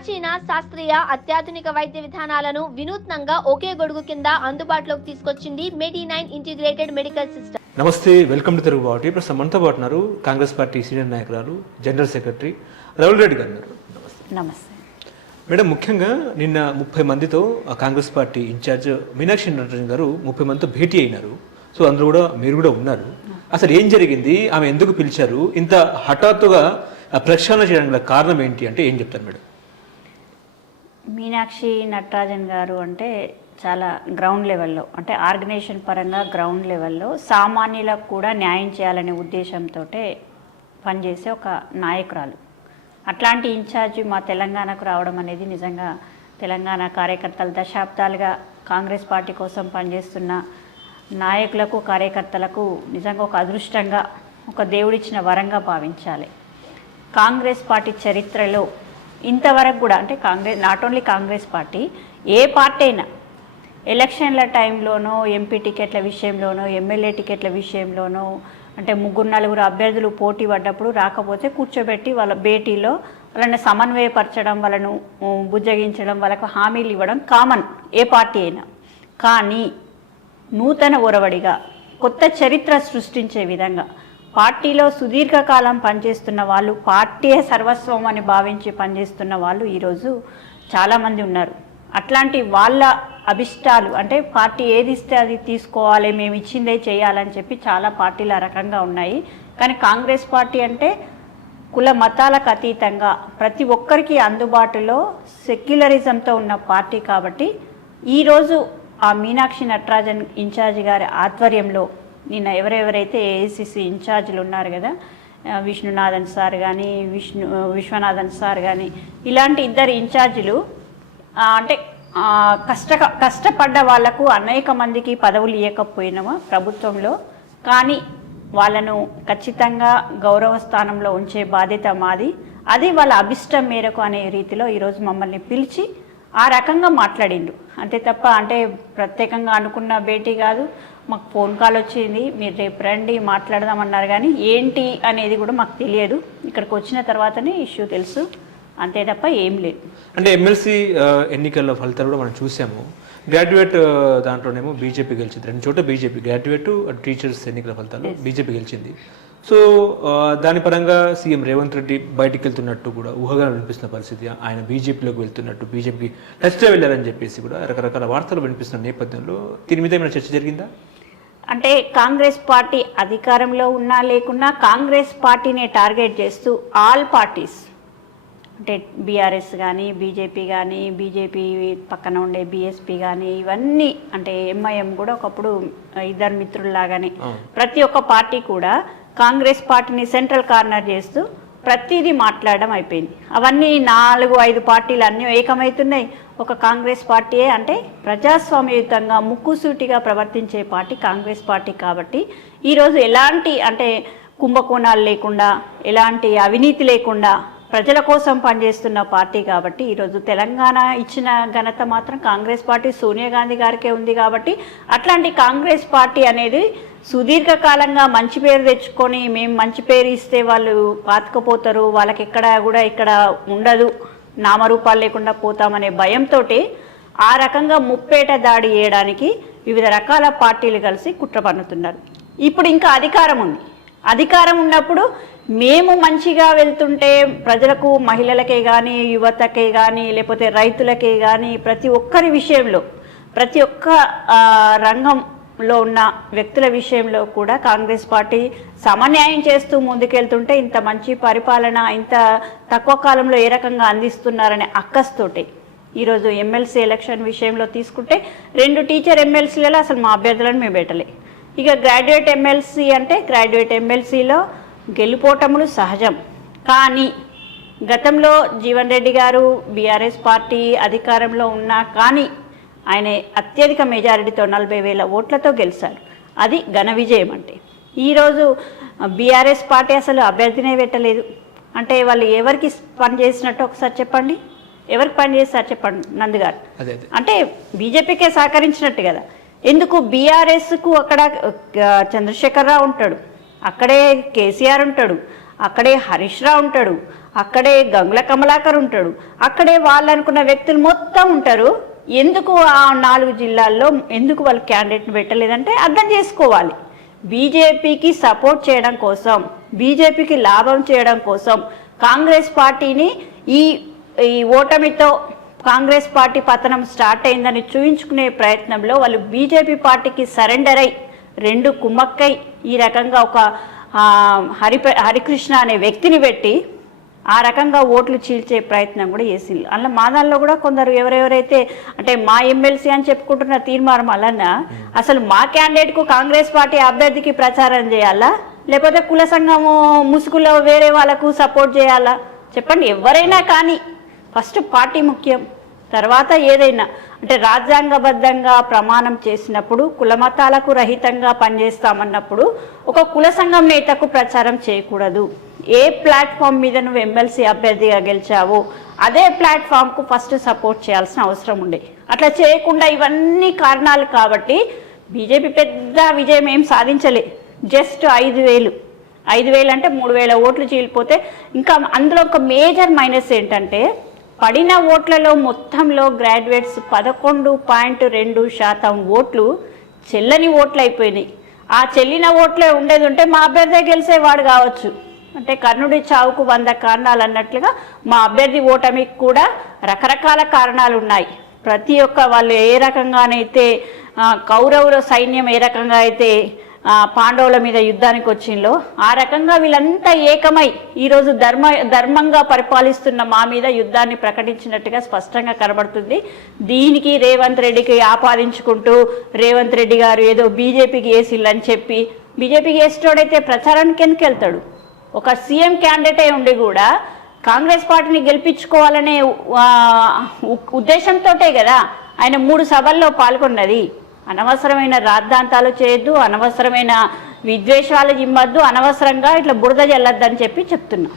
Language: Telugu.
ప్రాచీన శాస్త్రీయ అత్యాధునిక వైద్య విధానాలను వినూత్నంగా ఒకే గొడుగు కింద అందుబాటులోకి తీసుకొచ్చింది మెడి9 ఇంటిగ్రేటెడ్ మెడికల్ సిస్టమ్. నమస్తే, వెల్కమ్ టు తెలుగు బాటి. ప్రస్తుతం మనతో పాటు ఉన్నారు కాంగ్రెస్ పార్టీ సీనియర్ నాయకురాలు, జనరల్ సెక్రటరీ రౌల్ రెడ్డి గారు. నమస్తే మేడం, ముఖ్యంగా నిన్న 30 మందితో కాంగ్రెస్ పార్టీ ఇన్ఛార్జ్ మీనాక్షి నటరాజన్ గారు 30 మందితో భేటీ అయినారు. సో అందులో కూడా మీరు కూడా ఉన్నారు. అసలు ఏం జరిగింది, ఆమె ఎందుకు పిలిచారు, ఇంత హఠాత్తుగా ప్రక్షాళన చేయడానికి కారణం ఏంటి అంటే ఏం చెప్తారు మేడం? మీనాక్షి నటరాజన్ గారు అంటే చాలా గ్రౌండ్ లెవెల్లో, అంటే ఆర్గనైజేషన్ పరంగా గ్రౌండ్ లెవెల్లో సామాన్యులకు కూడా న్యాయం చేయాలనే ఉద్దేశంతో పనిచేసే ఒక నాయకురాలు. అట్లాంటి ఇన్ఛార్జి మా తెలంగాణకు రావడం అనేది నిజంగా తెలంగాణ కార్యకర్తలు దశాబ్దాలుగా కాంగ్రెస్ పార్టీ కోసం పనిచేస్తున్న నాయకులకు కార్యకర్తలకు నిజంగా ఒక అదృష్టంగా, ఒక దేవుడిచ్చిన వరంగా భావించాలి. కాంగ్రెస్ పార్టీ చరిత్రలో ఇంతవరకు కూడా, అంటే not only Congress party, A party అయినా ఎలక్షన్ల టైంలోనో, ఎంపీ టికెట్ల విషయంలోనో, ఎమ్మెల్యే టికెట్ల విషయంలోనో, అంటే 3-4 అభ్యర్థులు పోటీ పడ్డప్పుడు రాకపోతే కూర్చోబెట్టి వాళ్ళ భేటీలో వాళ్ళని సమన్వయపరచడం, వాళ్ళను బుజ్జగించడం, వాళ్ళకు హామీలు ఇవ్వడం కామన్ ఏ పార్టీ అయినా. కానీ నూతన ఒరవడిగా కొత్త చరిత్ర సృష్టించే విధంగా పార్టీలో సుదీర్ఘకాలం పనిచేస్తున్న వాళ్ళు, పార్టీ సర్వస్వం అని భావించి పనిచేస్తున్న వాళ్ళు ఈరోజు చాలామంది ఉన్నారు. అట్లాంటి వాళ్ళ అభిష్టాలు, అంటే పార్టీ ఏది ఇస్తే అది తీసుకోవాలి, మేము ఇచ్చిందే చేయాలని చెప్పి చాలా పార్టీలు ఆ రకంగా ఉన్నాయి. కానీ కాంగ్రెస్ పార్టీ అంటే కుల మతాలకు అతీతంగా ప్రతి ఒక్కరికి అందుబాటులో సెక్యులరిజంతో ఉన్న పార్టీ. కాబట్టి ఈరోజు ఆ మీనాక్షి నటరాజన్ ఇన్ఛార్జి గారి ఆధ్వర్యంలో నిన్న ఎవరెవరైతే ఏఐసిసి ఇన్ఛార్జీలు ఉన్నారు కదా, విష్ణునాథన్ సార్ కానీ, విశ్వనాథన్ సార్ కానీ, ఇలాంటి ఇద్దరు ఇన్ఛార్జీలు అంటే కష్టపడ్డ వాళ్లకు అనేక మందికి పదవులు ఇవ్వకపోయినామా ప్రభుత్వంలో, కానీ వాళ్ళను ఖచ్చితంగా గౌరవ స్థానంలో ఉంచే బాధ్యత మాది, అది వాళ్ళ అభిష్టం మేరకు అనే రీతిలో ఈరోజు మమ్మల్ని పిలిచి ఆ రకంగా మాట్లాడిండు. అంతే తప్ప అంటే ప్రత్యేకంగా అనుకున్న భేటీ కాదు. మాకు ఫోన్ కాల్ వచ్చింది, మీరు రేపు రండి మాట్లాడదామన్నారు, కానీ ఏంటి అనేది కూడా మాకు తెలియదు. ఇక్కడికి వచ్చిన తర్వాతనే ఇష్యూ తెలుసు, అంతే తప్ప ఏం లేదు. అంటే ఎమ్మెల్సీ ఎన్నికల ఫలితాలు కూడా మనం చూసాము. గ్రాడ్యుయేట్ దాంట్లోనేమో బీజేపీ గెలిచింది, 2 చోట్ల బీజేపీ గ్రాడ్యుయేట్ టీచర్స్ ఎన్నికల ఫలితాలు బీజేపీ గెలిచింది. సో దాని పరంగా సీఎం రేవంత్ రెడ్డి బయటికి వెళ్తున్నట్టు కూడా ఊహగా వినిపిస్తున్న పరిస్థితి, ఆయన బీజేపీలోకి వెళ్తున్నట్టు, బీజేపీకి టచ్లో వెళ్ళారని చెప్పేసి కూడా రకరకాల వార్తలు వినిపిస్తున్న నేపథ్యంలో దీని మీద ఏమైనా చర్చ జరిగిందా? అంటే కాంగ్రెస్ పార్టీ అధికారంలో ఉన్నా లేకున్నా కాంగ్రెస్ పార్టీని టార్గెట్ చేస్తూ ఆల్ పార్టీస్, అంటే బీఆర్ఎస్ కానీ, బీజేపీ కానీ, బీజేపీ పక్కన ఉండే బీఎస్పీ కానీ, ఇవన్నీ అంటే ఎంఐఎం కూడా ఒకప్పుడు ఇద్దరు మిత్రుల్లాగానే ప్రతి ఒక్క పార్టీ కూడా కాంగ్రెస్ పార్టీని సెంట్రల్ కార్నర్ చేస్తూ ప్రతిదీ మాట్లాడడం అయిపోయింది. అవన్నీ 4-5 పార్టీలు అన్నీ ఏకమవుతున్నాయి. ఒక కాంగ్రెస్ పార్టీయే, అంటే ప్రజాస్వామ్యయుతంగా ముక్కుసూటిగా ప్రవర్తించే పార్టీ కాంగ్రెస్ పార్టీ. కాబట్టి ఈరోజు ఎలాంటి అంటే కుంభకోణాలు లేకుండా, ఎలాంటి అవినీతి లేకుండా ప్రజల కోసం పనిచేస్తున్న పార్టీ. కాబట్టి ఈరోజు తెలంగాణ ఇచ్చిన ఘనత మాత్రం కాంగ్రెస్ పార్టీ, సోనియా గాంధీ గారికే ఉంది. కాబట్టి అట్లాంటి కాంగ్రెస్ పార్టీ అనేది సుదీర్ఘకాలంగా మంచి పేరు తెచ్చుకొని, మేము మంచి పేరు ఇస్తే వాళ్ళు పాతుకపోతారు, వాళ్ళకి ఎక్కడ కూడా ఇక్కడ ఉండదు, నామరూపాలు లేకుండా పోతామనే భయంతో ఆ రకంగా ముప్పేట దాడి చేయడానికి వివిధ రకాల పార్టీలు కలిసి కుట్ర పన్నుతున్నారు. ఇప్పుడు ఇంకా అధికారం ఉంది. అధికారం ఉన్నప్పుడు మేము మంచిగా వెళ్తుంటే ప్రజలకు, మహిళలకే కానీ, యువతకే కానీ, లేకపోతే రైతులకే కానీ, ప్రతి ఒక్కరి విషయంలో, ప్రతి ఒక్క రంగంలో ఉన్న వ్యక్తుల విషయంలో కూడా కాంగ్రెస్ పార్టీ సమన్యాయం చేస్తూ ముందుకెళ్తుంటే ఇంత మంచి పరిపాలన ఇంత తక్కువ కాలంలో ఏ రకంగా అందిస్తున్నారనే అక్కస్తోటి ఈరోజు ఎమ్మెల్సీ ఎలక్షన్ విషయంలో తీసుకుంటే 2 టీచర్ ఎమ్మెల్సీలలో అసలు మా అభ్యర్థులను మేము పెట్టలే. ఇక గ్రాడ్యుయేట్ ఎమ్మెల్సీ అంటే గ్రాడ్యుయేట్ ఎమ్మెల్సీలో గెలుపోటములు సహజం. కానీ గతంలో జీవన్ రెడ్డి గారు బీఆర్ఎస్ పార్టీ అధికారంలో ఉన్నా కానీ ఆయన అత్యధిక మెజారిటీతో 40,000 ఓట్లతో గెలిచారు. అది ఘన విజయం. అంటే ఈరోజు బీఆర్ఎస్ పార్టీ అసలు అభ్యర్థినే పెట్టలేదు. అంటే వాళ్ళు ఎవరికి పనిచేసినట్టు ఒకసారి చెప్పండి, ఎవరికి పనిచేస్తారు చెప్పండి? నందుగారు అంటే బీజేపీకే సహకరించినట్టు కదా. ఎందుకు బీఆర్ఎస్కు అక్కడ చంద్రశేఖర్ రావు ఉంటాడు, అక్కడే కేసీఆర్ ఉంటాడు, అక్కడే హరీష్ రావు ఉంటాడు, అక్కడే గంగుల కమలాకర్ ఉంటాడు, అక్కడే వాళ్ళు అనుకున్న వ్యక్తులు మొత్తం ఉంటారు. ఎందుకు ఆ 4 జిల్లాల్లో ఎందుకు వాళ్ళు క్యాండిడేట్ని పెట్టలేదంటే అర్థం చేసుకోవాలి. బీజేపీకి సపోర్ట్ చేయడం కోసం, బీజేపీకి లాభం చేయడం కోసం కాంగ్రెస్ పార్టీని ఈ ఓటమితో కాంగ్రెస్ పార్టీ పతనం స్టార్ట్ అయిందని చూయించుకునే ప్రయత్నంలో వాళ్ళు బీజేపీ పార్టీకి సరెండర్ అయి 2 కుమ్మక్కై ఈ రకంగా ఒక హరికృష్ణ అనే వ్యక్తిని పెట్టి ఆ రకంగా ఓట్లు చీల్చే ప్రయత్నం కూడా చేసింది. అలా మా దానిలో కూడా కొందరు ఎవరెవరైతే అంటే మా ఎమ్మెల్సీ అని చెప్పుకుంటున్న తీర్మానం అలన్న అసలు మా క్యాండిడేట్కు కాంగ్రెస్ పార్టీ అభ్యర్థికి ప్రచారం చేయాలా, లేకపోతే కుల సంఘము ముసుగులో వేరే వాళ్ళకు సపోర్ట్ చేయాలా? చెప్పండి. ఎవరైనా కానీ ఫస్ట్ పార్టీ ముఖ్యం, తర్వాత ఏదైనా అంటే రాజ్యాంగబద్ధంగా ప్రమాణం చేసినప్పుడు కులమతాలకు రహితంగా పనిచేస్తామన్నప్పుడు ఒక కుల సంఘం నేతకు ప్రచారం చేయకూడదు. ఏ ప్లాట్ఫామ్ మీద నువ్వు ఎమ్మెల్సీ అభ్యర్థిగా గెలిచావో అదే ప్లాట్ఫామ్కు ఫస్ట్ సపోర్ట్ చేయాల్సిన అవసరం ఉండే. అట్లా చేయకుండా ఇవన్నీ కారణాలు కాబట్టి బీజేపీ పెద్ద విజయం ఏం సాధించలే. జస్ట్ 5,000 అంటే 3,000 ఓట్లు చీలిపోతే. ఇంకా అందులో ఒక మేజర్ మైనస్ ఏంటంటే పడిన ఓట్లలో మొత్తంలో గ్రాడ్యుయేట్స్ 11.2% ఓట్లు చెల్లని ఓట్లు అయిపోయినాయి. ఆ చెల్లిన ఓట్లే ఉండేది ఉంటే మా అభ్యర్థి గెలిచేవాడు కావచ్చు. అంటే కర్ణుడి చావుకు 100 కారణాలు అన్నట్లుగా మా అభ్యర్థి ఓటమికి కూడా రకరకాల కారణాలు ఉన్నాయి. ప్రతి ఒక్క వాళ్ళు ఏ రకంగానైతే కౌరవుల సైన్యం ఏ రకంగా అయితే పాండవుల మీద యుద్ధానికి వచ్చిందో ఆ రకంగా వీళ్ళంతా ఏకమై ఈరోజు ధర్మంగా పరిపాలిస్తున్న మా మీద యుద్ధాన్ని ప్రకటించినట్టుగా స్పష్టంగా కనబడుతుంది. దీనికి రేవంత్ రెడ్డికి ఆపాదించుకుంటూ రేవంత్ రెడ్డి గారు ఏదో బీజేపీకి వేసిల్లని చెప్పి, బీజేపీకి వేసేటోడైతే ప్రచారానికి ఎందుకు వెళ్తాడు? ఒక సీఎం క్యాండిడేట్ అయి ఉండి కూడా కాంగ్రెస్ పార్టీని గెలిపించుకోవాలనే ఉద్దేశంతోటే కదా ఆయన 3 సభల్లో పాల్గొన్నది. అనవసరమైన రాద్ధాంతాలు చేయొద్దు, అనవసరమైన విద్వేషాలు ఇమ్మద్దు, అనవసరంగా ఇట్లా బురద జల్లొద్దని చెప్పి చెప్తున్నా.